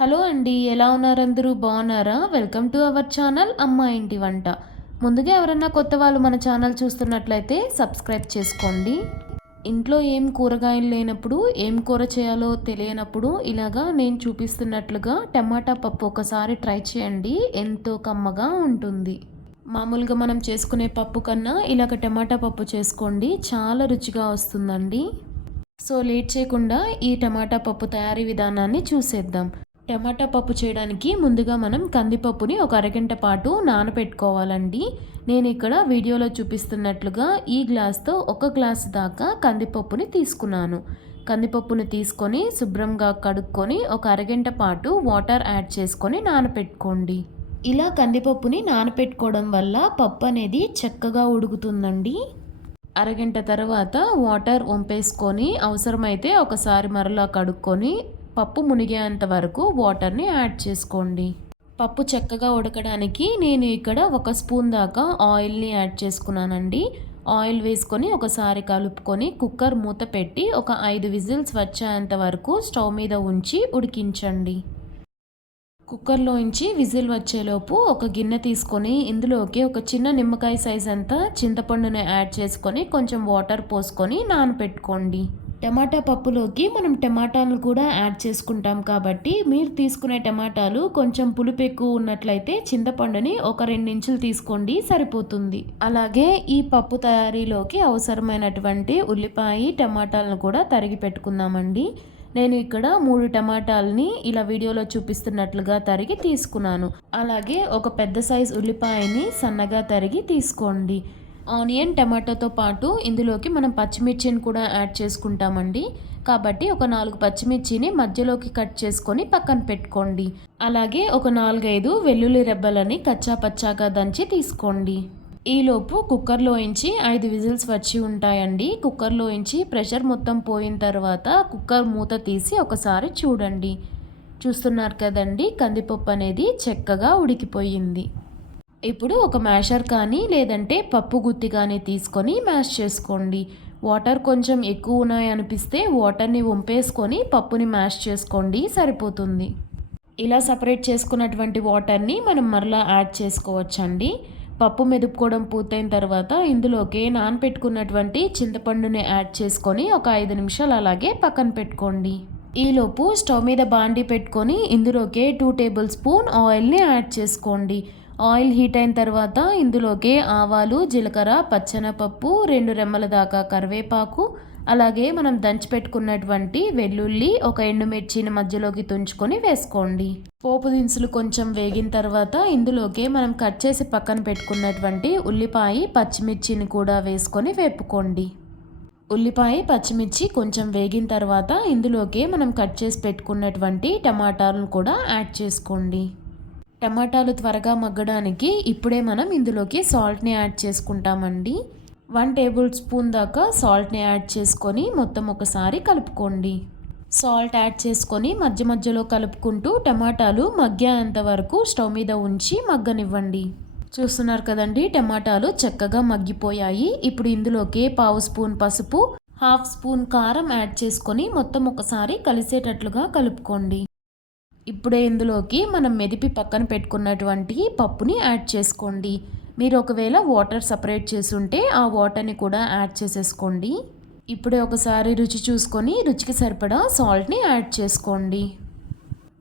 Hello అండి ఎలా ఉన్నారు అందరూ? బాగున్నారా? వెల్కమ్ టు అవర్ ఛానల్ అమ్మ ఇంటి వంట. ముందుగా ఎవరన్నా కొత్త వాళ్ళు మన ఛానల్ చూస్తున్నట్లయితే సబ్స్క్రైబ్ చేసుకోండి. ఇంట్లో ఏం కూరగాయలు లేనప్పుడు ఏం కూర చేయాలో తెలియనప్పుడు ఇలాగా నేను చూపిస్తున్నట్లుగా టమాటా పప్పు ఒకసారి ట్రై చేయండి. ఎంతో కమ్మగా ఉంటుంది. మామూలుగా మనం చేసుకునే పప్పు కన్నా ఇలాగ టమాటా పప్పు చేసుకోండి. చాలా రుచిగా వస్తుందండి. సో లేట్ చేయకుండా ఈ టమాటా పప్పు తయారీ విధానాన్ని చూసేద్దాం. టమాటా పప్పు చేయడానికి ముందుగా మనం కందిపప్పుని ఒక అరగంట పాటు నానబెట్టుకోవాలండి నేను ఇక్కడ వీడియోలో చూపిస్తున్నట్లుగా ఈ గ్లాస్తో ఒక గ్లాస్ దాకా కందిపప్పుని తీసుకున్నాను. కందిపప్పుని తీసుకొని శుభ్రంగా కడుక్కొని ఒక అరగంట పాటు వాటర్ యాడ్ చేసుకొని నానబెట్టుకోండి ఇలా కందిపప్పుని నానబెట్టుకోవడం వల్ల పప్పు అనేది చక్కగా ఉడుకుతుందండి. అరగంట తర్వాత వాటర్ వంపేసుకొని అవసరమైతే ఒకసారి మరలా కడుక్కొని పప్పు మునిగేంత వరకు వాటర్ని యాడ్ చేసుకోండి. పప్పు చక్కగా ఉడకడానికి నేను ఇక్కడ ఒక స్పూన్ దాకా ఆయిల్ని యాడ్ చేసుకున్నానండి. ఆయిల్ వేసుకొని ఒకసారి కలుపుకొని కుక్కర్ మూత పెట్టి ఒక ఐదు విజిల్స్ వచ్చేంత వరకు స్టవ్ మీద ఉంచి ఉడికించండి. కుక్కర్లోంచి విజిల్ వచ్చేలోపు ఒక గిన్నె తీసుకొని ఇందులోకి ఒక చిన్న నిమ్మకాయ సైజ్ అంతా చింతపండుని యాడ్ చేసుకొని కొంచెం వాటర్ పోసుకొని నానపెట్టుకోండి. టమాటా పప్పులోకి మనం టమాటాలు కూడా యాడ్ చేసుకుంటాం కాబట్టి మీరు తీసుకునే టమాటాలు కొంచెం పులుపు ఎక్కువ ఉన్నట్లయితే చింతపండుని ఒక రెండించులు తీసుకోండి సరిపోతుంది. అలాగే ఈ పప్పు తయారీలోకి అవసరమైనటువంటి ఉల్లిపాయ టమాటాలను కూడా తరిగి పెట్టుకుందామండి. నేను ఇక్కడ మూడు టమాటాలని ఇలా వీడియోలో చూపిస్తున్నట్లుగా తరిగి తీసుకున్నాను. అలాగే ఒక పెద్ద సైజ్ ఉల్లిపాయని సన్నగా తరిగి తీసుకోండి. ఆనియన్ టమాటోతో పాటు ఇందులోకి మనం పచ్చిమిర్చిని కూడా యాడ్ చేసుకుంటామండి. కాబట్టి ఒక నాలుగు పచ్చిమిర్చిని మధ్యలోకి కట్ చేసుకొని పక్కన పెట్టుకోండి. అలాగే ఒక నాలుగైదు వెల్లుల్లి రెబ్బలని కచ్చా పచ్చాగా దంచి తీసుకోండి. ఈలోపు కుక్కర్లోంచి ఐదు విజిల్స్ వచ్చి ఉంటాయండి. కుక్కర్లోంచి ప్రెషర్ మొత్తం పోయిన తర్వాత కుక్కర్ మూత తీసి ఒకసారి చూడండి. చూస్తున్నారు కదండి కందిపప్పు అనేది చక్కగా ఉడికిపోయింది. ఇప్పుడు ఒక మ్యాషర్ కానీ లేదంటే పప్పు గుత్తి కానీ తీసుకొని మ్యాష్ చేసుకోండి. వాటర్ కొంచెం ఎక్కువ ఉన్నాయి అనిపిస్తే వాటర్ని వంపేసుకొని పప్పుని మ్యాష్ చేసుకోండి సరిపోతుంది. ఇలా సపరేట్ చేసుకున్నటువంటి వాటర్ని మనం మరలా యాడ్ చేసుకోవచ్చండి. పప్పు మెదుపుకోవడం పూర్తయిన తర్వాత ఇందులోకి నానపెట్టుకున్నటువంటి చింతపండుని యాడ్ చేసుకొని ఒక ఐదు నిమిషాలు అలాగే పక్కన పెట్టుకోండి. ఈలోపు స్టవ్ మీద బాండి పెట్టుకొని ఇందులోకి టూ టేబుల్ స్పూన్ ఆయిల్ని యాడ్ చేసుకోండి. ఆయిల్ హీట్ అయిన తర్వాత ఇందులోకి ఆవాలు జీలకర్ర పచ్చనపప్పు రెండు రెమ్మల దాకా కరివేపాకు అలాగే మనం దంచి పెట్టుకున్నటువంటి వెల్లుల్లి ఒక ఎండుమిర్చిని మధ్యలోకి తుంచుకొని వేసుకోండి. పోపు దినుసులు కొంచెం వేగిన తర్వాత ఇందులోకి మనం కట్ చేసి పక్కన పెట్టుకున్నటువంటి ఉల్లిపాయ పచ్చిమిర్చిని కూడా వేసుకొని వేపుకోండి. ఉల్లిపాయ పచ్చిమిర్చి కొంచెం వేగిన తర్వాత ఇందులోకి మనం కట్ చేసి పెట్టుకున్నటువంటి టమాటాలను కూడా యాడ్ చేసుకోండి. టమాటాలు త్వరగా మగ్గడానికి ఇప్పుడే మనం ఇందులోకి సాల్ట్ని యాడ్ చేసుకుంటామండి. వన్ టేబుల్ స్పూన్ దాకా సాల్ట్ని యాడ్ చేసుకొని మొత్తం ఒకసారి కలుపుకోండి. సాల్ట్ యాడ్ చేసుకొని మధ్య మధ్యలో కలుపుకుంటూ టమాటాలు మగ్గేంత వరకు స్టవ్ మీద ఉంచి మగ్గనివ్వండి. చూస్తున్నారు కదండి టమాటాలు చక్కగా మగ్గిపోయాయి. ఇప్పుడు ఇందులోకి పావు స్పూన్ పసుపు హాఫ్ స్పూన్ కారం యాడ్ చేసుకొని మొత్తం ఒకసారి కలిసేటట్లుగా కలుపుకోండి. ఇప్పుడే ఇందులోకి మనం మెదిపి పక్కన పెట్టుకున్నటువంటి పప్పుని యాడ్ చేసుకోండి. మీరు ఒకవేళ వాటర్ సపరేట్ చేసుంటే ఆ వాటర్ని కూడా యాడ్ చేసేసుకోండి. ఇప్పుడే ఒకసారి రుచి చూసుకొని రుచికి సరిపడా సాల్ట్ని యాడ్ చేసుకోండి.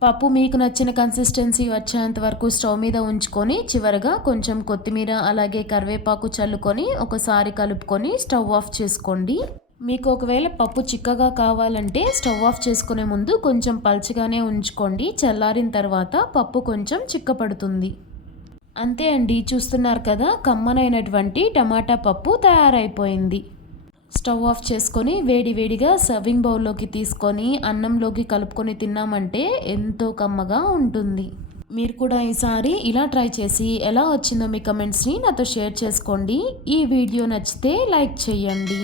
పప్పు మీకు నచ్చిన కన్సిస్టెన్సీ వచ్చేంత వరకు స్టవ్ మీద ఉంచుకొని చివరగా కొంచెం కొత్తిమీర అలాగే కరివేపాకు చల్లుకొని ఒకసారి కలుపుకొని స్టవ్ ఆఫ్ చేసుకోండి. మీకు ఒకవేళ పప్పు చిక్కగా కావాలంటే స్టవ్ ఆఫ్ చేసుకునే ముందు కొంచెం పల్చగానే ఉంచుకోండి. చల్లారిన తర్వాత పప్పు కొంచెం చిక్కపడుతుంది. అంతే అండి చూస్తున్నారు కదా కమ్మనైనటువంటి టమాటా పప్పు తయారైపోయింది. స్టవ్ ఆఫ్ చేసుకొని వేడి వేడిగా సర్వింగ్ బౌల్లోకి తీసుకొని అన్నంలోకి కలుపుకొని తిన్నామంటే ఎంతో కమ్మగా ఉంటుంది. మీరు కూడా ఈసారి ఇలా ట్రై చేసి ఎలా వచ్చిందో మీ కమెంట్స్ని నాతో షేర్ చేసుకోండి. ఈ వీడియో నచ్చితే లైక్ చేయండి.